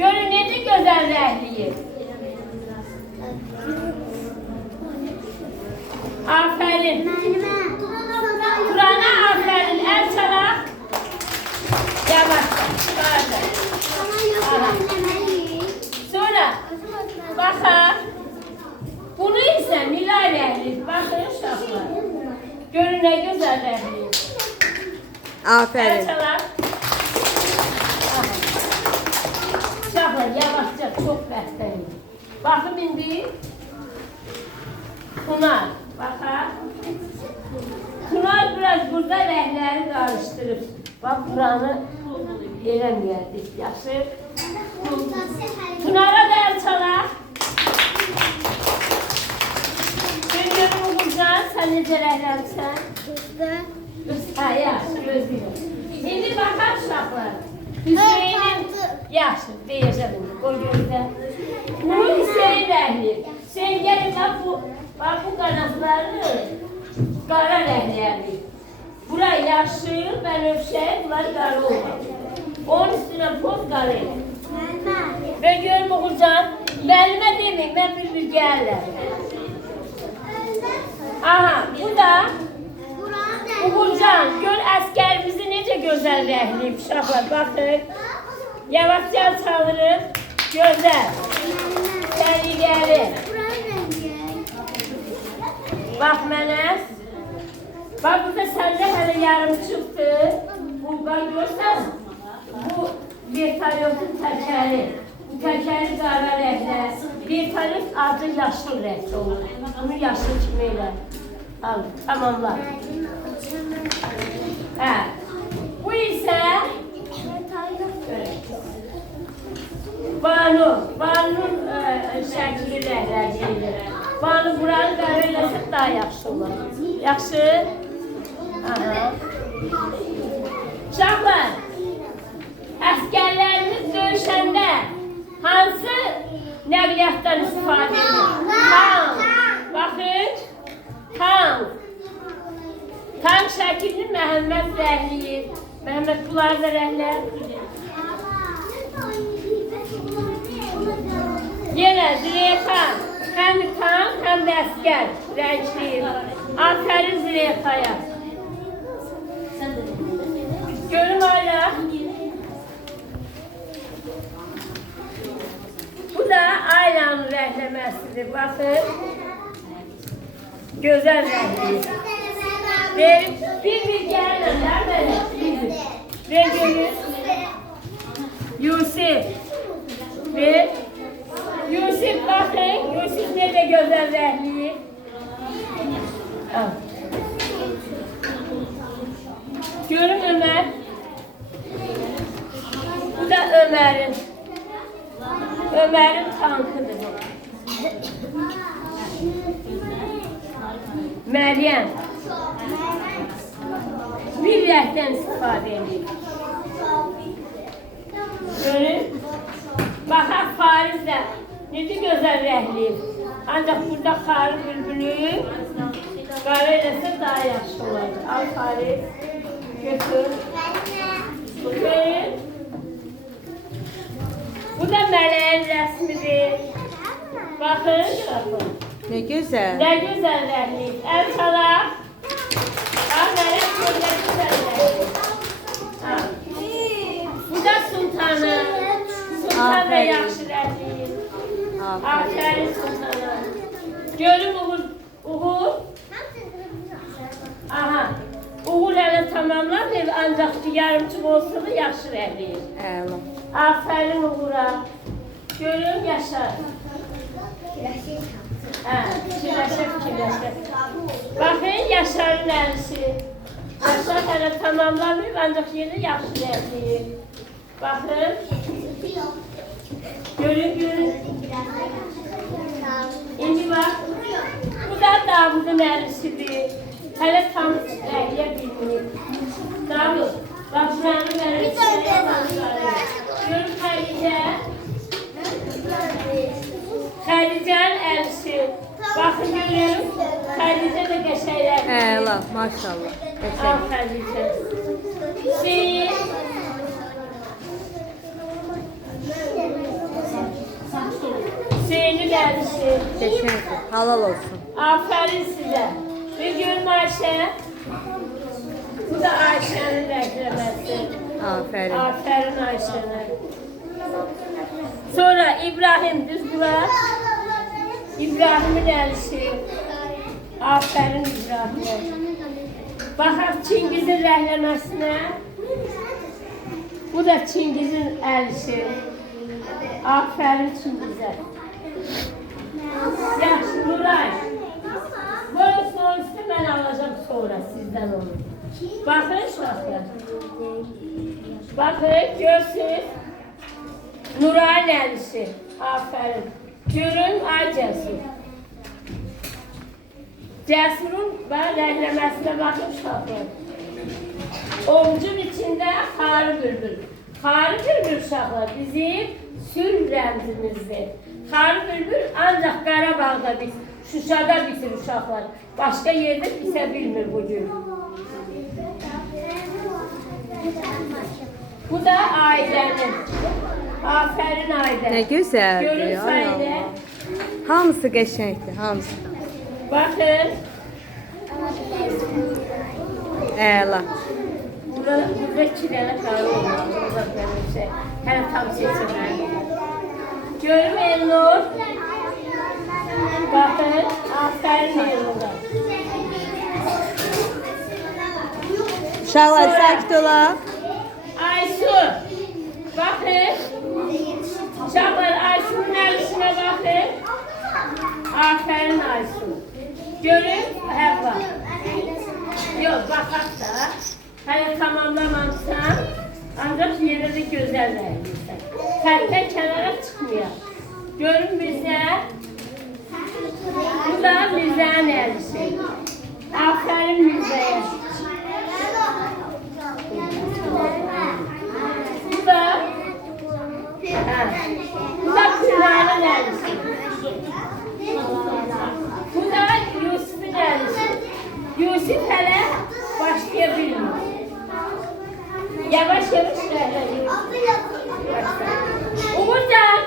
Görün necə gözəl rəngliyir. Aferin. Kur'an'a aferin. El çalak. Yavaş. Sonra bakın. Bunu ise Nilay rengli. Bakın uşaqlar. Görün ne güzel rengli. Aferin. El çalak. Uşaqlar yavaşça çok bəstəyin. Bakın indi. Pınar. Bakın. Pınar biraz burada renkleri karıştırıp. Bak Kur'an'ı veremeyerdik. Yaxşı. Pınar'a da el çalar. Ben görüm Uğurcan, sen necə rəhləmsən? Ha, yaxşı, gözləyim. Şimdi bakar uşaqlar. Hüseyin'in, yaxşı, deyəcəm indi, qoy gözlə. Bu Hüseyin rəhli. Hüseyin gəlin, bak bu qanatları qara rəhlərli. Bura yaşıl, bənövşə, bunlar qara olur. Onun üstüne poz qara elə. Ben görüm Uğurcan, müəllimə demeyin, mən bir gəlirəm. Aha, bu da Uğurcan, gör əsgərimizi necə gözəl rəhliyib uşaqlar, baxın. Yavaşca çalırıq, gözəl, səliqəli. Bax mənə, bax burada səndə hələ yarım çıxdı. Bu, bax görsən, bu vertolyotun təkəri. Bu təkəri qara rəhlə, vertolyot adı yaşıl rəhlə olur. Bunu yaşıl kimi elə. Al, tamamlar. Hə, bu isə Banunun şəkli rəhləcidir. Banu buranı qara eləsə daha yaxşı olur. Yaxşı? Aha. Uşaqlar, əskərlərimiz döyüşəndə hansı nəqliyyatdan istifadə edir? Tank. Baxın. Tank. Tank şəkilini Məhəmməd rəhliyir. Məhəmməd bunlar da rəhlər. Yenə Züleyxa. Həm tank, həm də əskər rəngliyir. Aferin Züleyxaya. Görüm hala. Bu da Aylanın rəhləməsidir. Baxın. Gözəl rəhliyir. Bir gəlirlər mənə. Ve görün. Yusuf. Ve Yusuf bakın. Yusuf ne de gözəl rəhliyir. Görün Ömer. Bu da Ömer'in. Ömer'in tankıdır. Meryem. Bir rəhdən istifadə edir. Görün. Baxaq Fariz də necə gözəl rəhliyir. Ancaq burada xarı bülbülü qara eləsə daha yaxşı olar. Al Fariz. Götür. Görün. Bu da mələyin rəsmidir. Baxın. Ne güzel. Ne güzel rəhliyir. El çalaq. Mələk gözəl rəhliyir. Bu da sultanı. Sultan da yaxşı rəhliyir. Aferin sultana. Görün Uğur. Aha. Uğur hələ tamamlanır, ancaq yarımçıq olsa da yaxşı rəhliyir. Əla. Aferin Uğur'a. Görün Yaşar. Fikirləşə. Baxın Yaşarın əlisi. Yaşar hələ tamamlanır, ancaq yeni yaxşı rəhliyir. Baxın. Görün. İndi bax. Bu da Davudun əlisidir. Hələ tam rəhliyə bilmir. Davud. Bax buranın əlisi. Görün Xədicə. Xədicənin əlisi. Baxın görün. Xədicə də qəşənglər. Əla, maşallah. Al Xədicə. Hüseyin. əlisi. Geçendir. Halal olsun. Aferin size. Bir gün Ayşe. Bu da Ayşe'nin rəhləməsi. Aferin. Aferin Ayşe'ne. Sonra İbrahim düzdüler. İbrahim'in əlisi. Aferin İbrahim'e. Baxaq Çingiz'in rəhləməsinə. Bu da Çingiz'in əlisi. Aferin Çingiz'e. Yaxşı, Nuray. Böyle sonrası ben alacağım sonra sizden onu. Bakın uşaqlar. Bakın, görsün. Nuray'ın əlisi. Aferin. Görün, ay Cəsur. Cəsurun rəhləməsinə bakın uşaqlar. Ovucun içinde xarı bülbül. Xarı bülbül uşaqlar bizim sülh rəmzimizdir. Xarı bülbül ancaq Qarabağda biz, Şuşada bitir uşaqlar. Başqa yerdə bisə bilmir bugün. Bu da ailənin. Aferin ailə. Ne güzel. Görün Ay sayıda. Allah. Hamısı geçendir. Hamısı. Bakın. Ela. Burada iki tane karı olmalı. Burada benim şey. Her tam seçimler. Görün Elnur. Bakın. Aferin Elnur'a. Uşaqlar sakit ola. Aysu. Bakın. Uşaqlar Aysu'nun əlisinə bakın. Aferin Aysu. Görün Həvva. Yok bakaq da. Hələ tamamlamamışsan. Ancaq yenə də gözəl rəhliysən. Xətdən kənara çıxmıyor. Görün bizə. Bu da Mirzənin əlisi. Aferin Mirzəyə. Bu da bu da Pınar'ın əlisi. Bu da Yusuf'un əlisi. Yusuf hələ başlaya bilmir. Yavaş yavaş rəhlə Yusuf. Umurcan.